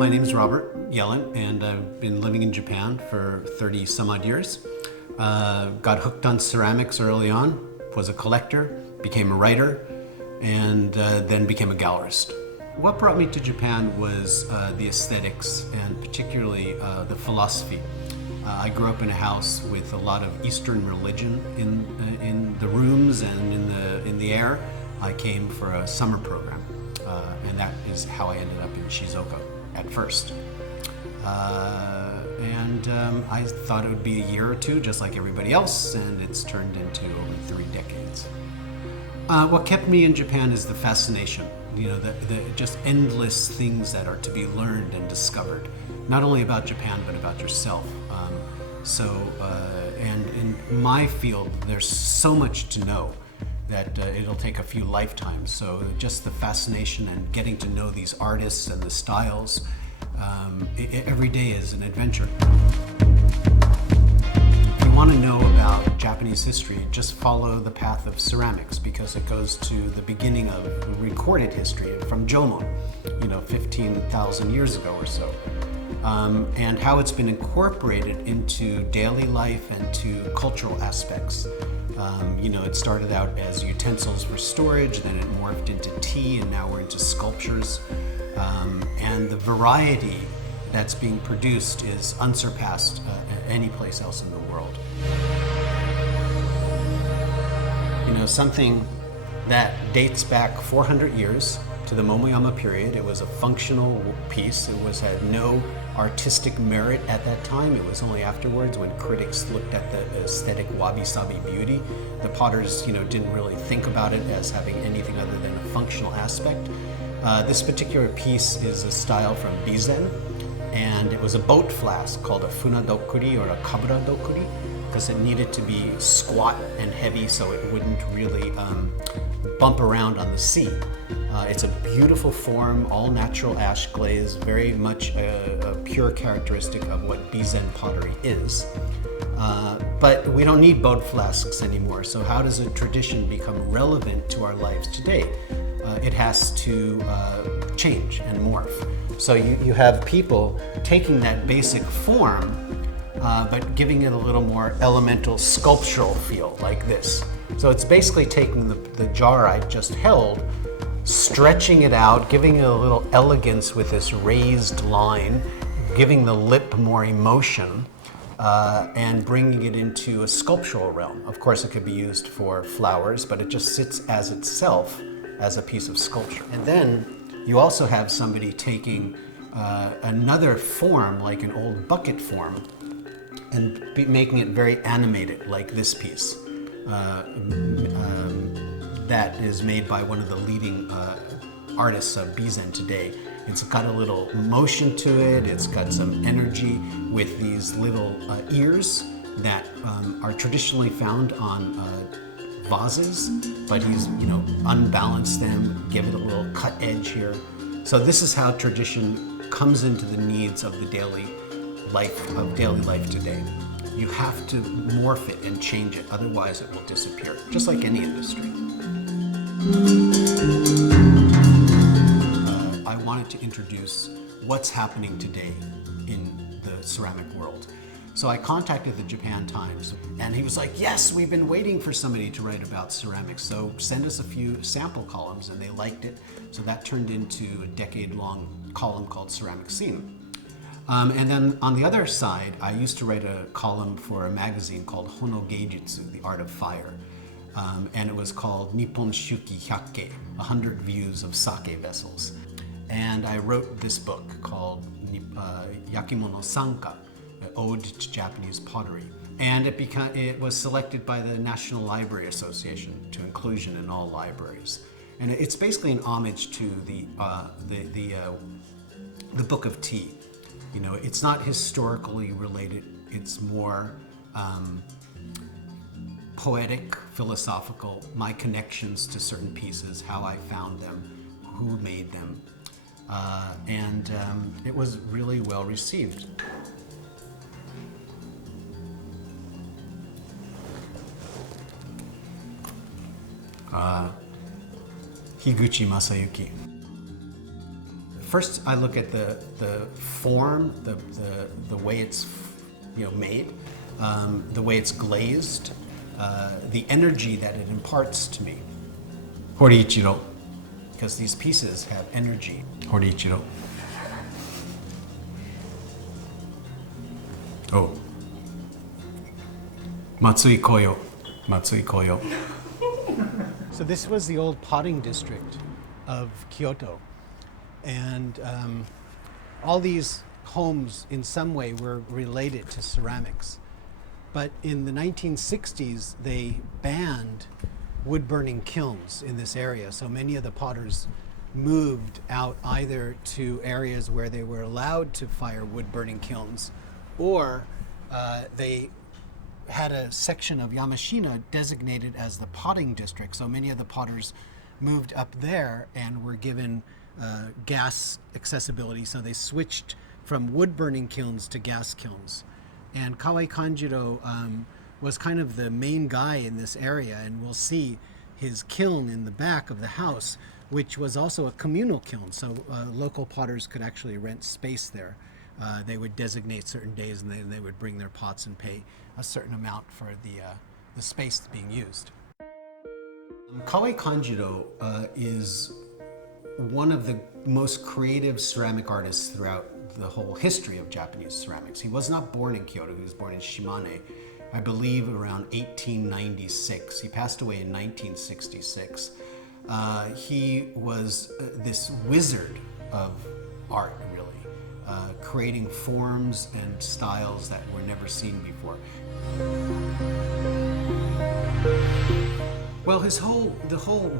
My name is Robert Yellin, and I've been living in Japan for 30 some odd years. Got hooked on ceramics early on, was a collector, became a writer, and then became a gallerist. What brought me to Japan was the aesthetics, and particularly the philosophy. I grew up in a house with a lot of Eastern religion in the rooms and in the air. I came for a summer program, and that is how I ended up in Shizuoka at first. I thought it would be a year or two, just like everybody else, and it's turned into over 3 decades. What kept me in Japan is the fascination, the just endless things that are to be learned and discovered, not only about Japan, but about yourself. And in my field, there's so much to know that it'll take a few lifetimes. So just the fascination and getting to know these artists and the styles, every day is an adventure. If you want to know about Japanese history, just follow the path of ceramics, because it goes to the beginning of recorded history from Jomon, 15,000 years ago or so. And how it's been incorporated into daily life and to cultural aspects. It started out as utensils for storage, then it morphed into tea, and now we're into sculptures. And the variety that's being produced is unsurpassed any place else in the world. Something that dates back 400 years to the Momoyama period. It was a functional piece. It had no artistic merit at that time. It was only afterwards, when critics looked at the aesthetic wabi-sabi beauty, the potters, didn't really think about it as having anything other than a functional aspect. This particular piece is a style from Bizen, and it was a boat flask called a funadokuri or a kaburadokuri, because it needed to be squat and heavy so it wouldn't really bump around on the sea. It's a beautiful form, all natural ash glaze, very much a pure characteristic of what Bizen pottery is. But we don't need boat flasks anymore, so how does a tradition become relevant to our lives today? It has to change and morph. So you have people taking that basic form, but giving it a little more elemental sculptural feel, like this. So it's basically taking the jar I just held, stretching it out, giving it a little elegance with this raised line, giving the lip more emotion, and bringing it into a sculptural realm. Of course, it could be used for flowers, but it just sits as itself as a piece of sculpture. And then you also have somebody taking another form, like an old bucket form, and making it very animated, like this piece. That is made by one of the leading artists of Bizen today. It's got a little motion to it, it's got some energy with these little ears that are traditionally found on vases, but he's unbalanced them, give it a little cut edge here. So this is how tradition comes into the needs of the daily life today. You have to morph it and change it, otherwise it will disappear, just like any industry. I wanted to introduce what's happening today in the ceramic world. So I contacted the Japan Times, and he was like, yes, we've been waiting for somebody to write about ceramics, so send us a few sample columns, and they liked it. So that turned into a decade-long column called Ceramic Scene. And then on the other side, I used to write a column for a magazine called Hono Geijutsu, The Art of Fire. And it was called Nippon Shuki Hyakke, 100 Views of Sake Vessels. And I wrote this book called Yakimono Sanka, an ode to Japanese pottery. And it was selected by the National Library Association to inclusion in all libraries. And it's basically an homage to the Book of Tea. It's not historically related, it's more poetic, philosophical, my connections to certain pieces, how I found them, who made them. And it was really well received. Higuchi Masayuki. First, I look at the form, the way it's made, the way it's glazed, the energy that it imparts to me. Horiichiro, because these pieces have energy. Horiichiro. Oh. Matsui koyo. Matsui koyo. So this was the old potting district of Kyoto. And all these homes in some way were related to ceramics. But in the 1960s, they banned wood-burning kilns in this area. So many of the potters moved out either to areas where they were allowed to fire wood-burning kilns, or they had a section of Yamashina designated as the potting district. So many of the potters moved up there and were given gas accessibility. So they switched from wood-burning kilns to gas kilns. And Kawai Kanjiro was kind of the main guy in this area, and we'll see his kiln in the back of the house, which was also a communal kiln. So local potters could actually rent space there. They would designate certain days, and they would bring their pots and pay a certain amount for the space being used. Kawai Kanjiro is one of the most creative ceramic artists throughout the whole history of Japanese ceramics. He was not born in Kyoto, he was born in Shimane, I believe around 1896. He passed away in 1966. He was this wizard of art, really, creating forms and styles that were never seen before. Well, the whole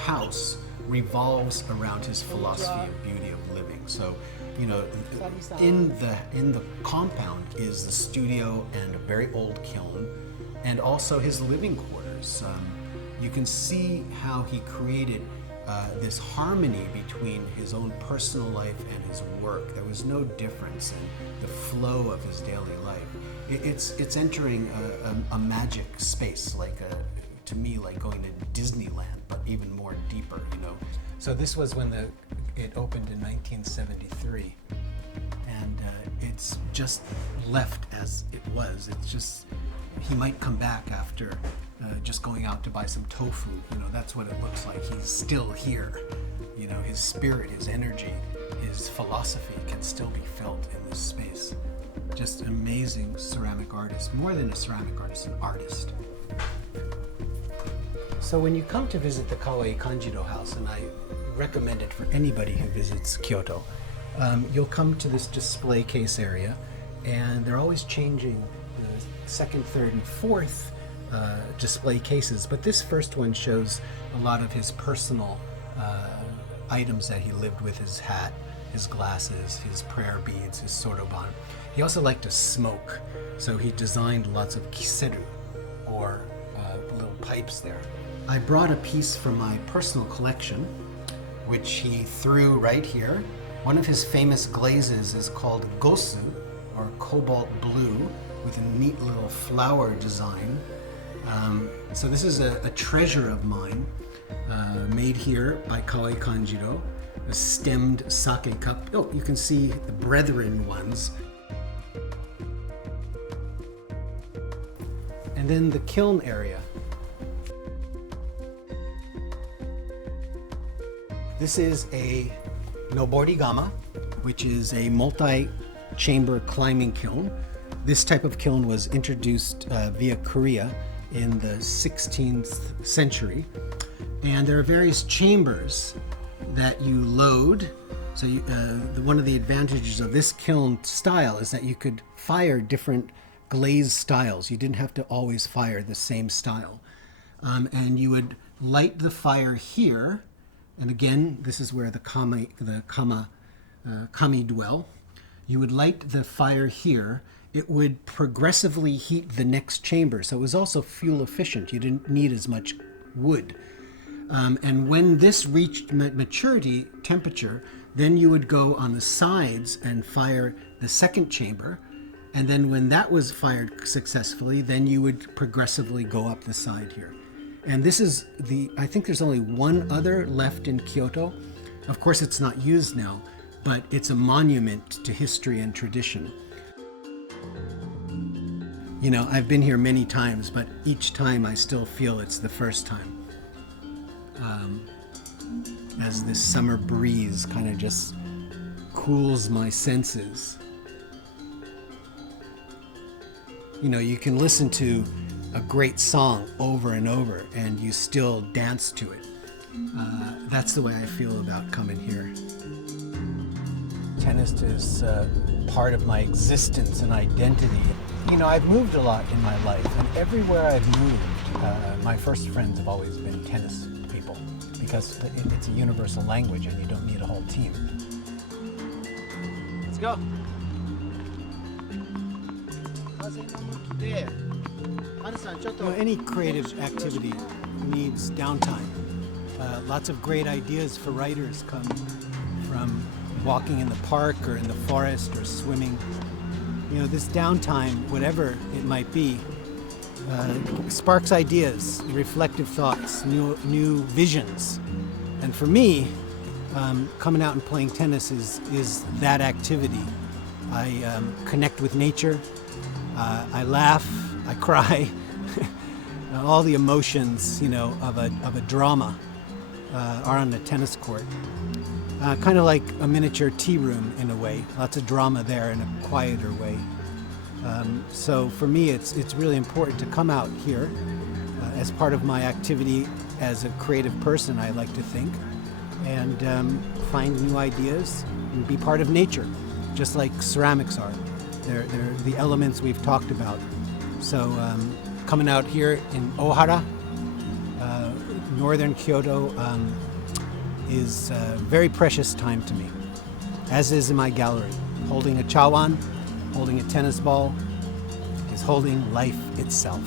house revolves around his philosophy of beauty of living. So, in the compound is the studio and a very old kiln, and also his living quarters. You can see how he created this harmony between his own personal life and his work. There was no difference in the flow of his daily life. It's entering a magic space, to me, like going to Disneyland, but even more deeper, So this was when it opened in 1973, and it's just left as it was. It's just, he might come back after just going out to buy some tofu, that's what it looks like. He's still here, his spirit, his energy, his philosophy can still be felt in this space. Just an amazing ceramic artist, more than a ceramic artist, an artist. So when you come to visit the Kawai Kanjiro house, and I recommend it for anybody who visits Kyoto, you'll come to this display case area, and they're always changing the second, third, and fourth display cases. But this first one shows a lot of his personal items that he lived with: his hat, his glasses, his prayer beads, his soroban. He also liked to smoke, so he designed lots of kiseru, or little pipes there. I brought a piece from my personal collection, which he threw right here. One of his famous glazes is called gosu, or cobalt blue, with a neat little flower design. So this is a treasure of mine, made here by Kawai Kanjiro, a stemmed sake cup. Oh, you can see the brethren ones. And then the kiln area. This is a noborigama, which is a multi-chamber climbing kiln. This type of kiln was introduced via Korea in the 16th century. And there are various chambers that you load. So one of the advantages of this kiln style is that you could fire different glaze styles. You didn't have to always fire the same style. And you would light the fire here. And again, this is where the kami dwell. You would light the fire here. It would progressively heat the next chamber. So it was also fuel efficient. You didn't need as much wood. And when this reached maturity temperature, then you would go on the sides and fire the second chamber. And then when that was fired successfully, then you would progressively go up the side here. And this is I think there's only one other left in Kyoto. Of course, it's not used now, but it's a monument to history and tradition. You know, I've been here many times, but each time I still feel it's the first time. As this summer breeze kind of just cools my senses. You know, you can listen to a great song over and over and you still dance to it. That's the way I feel about coming here. Tennis is part of my existence and identity. You know, I've moved a lot in my life, and everywhere I've moved, my first friends have always been tennis people, because it's a universal language and you don't need a whole team. Let's go. You know, any creative activity needs downtime. Lots of great ideas for writers come from walking in the park or in the forest or swimming. You know, this downtime, whatever it might be, sparks ideas, reflective thoughts, new visions. And for me, coming out and playing tennis is that activity. I connect with nature, I laugh, I cry, all the emotions, you know, of a drama are on the tennis court. Kind of like a miniature tea room in a way. Lots of drama there in a quieter way. So for me, it's really important to come out here as part of my activity as a creative person, I like to think, and find new ideas and be part of nature, just like ceramics are. They're the elements we've talked about. So coming out here in Ohara, northern Kyoto, is a very precious time to me, as is in my gallery. Holding a chawan, holding a tennis ball, is holding life itself.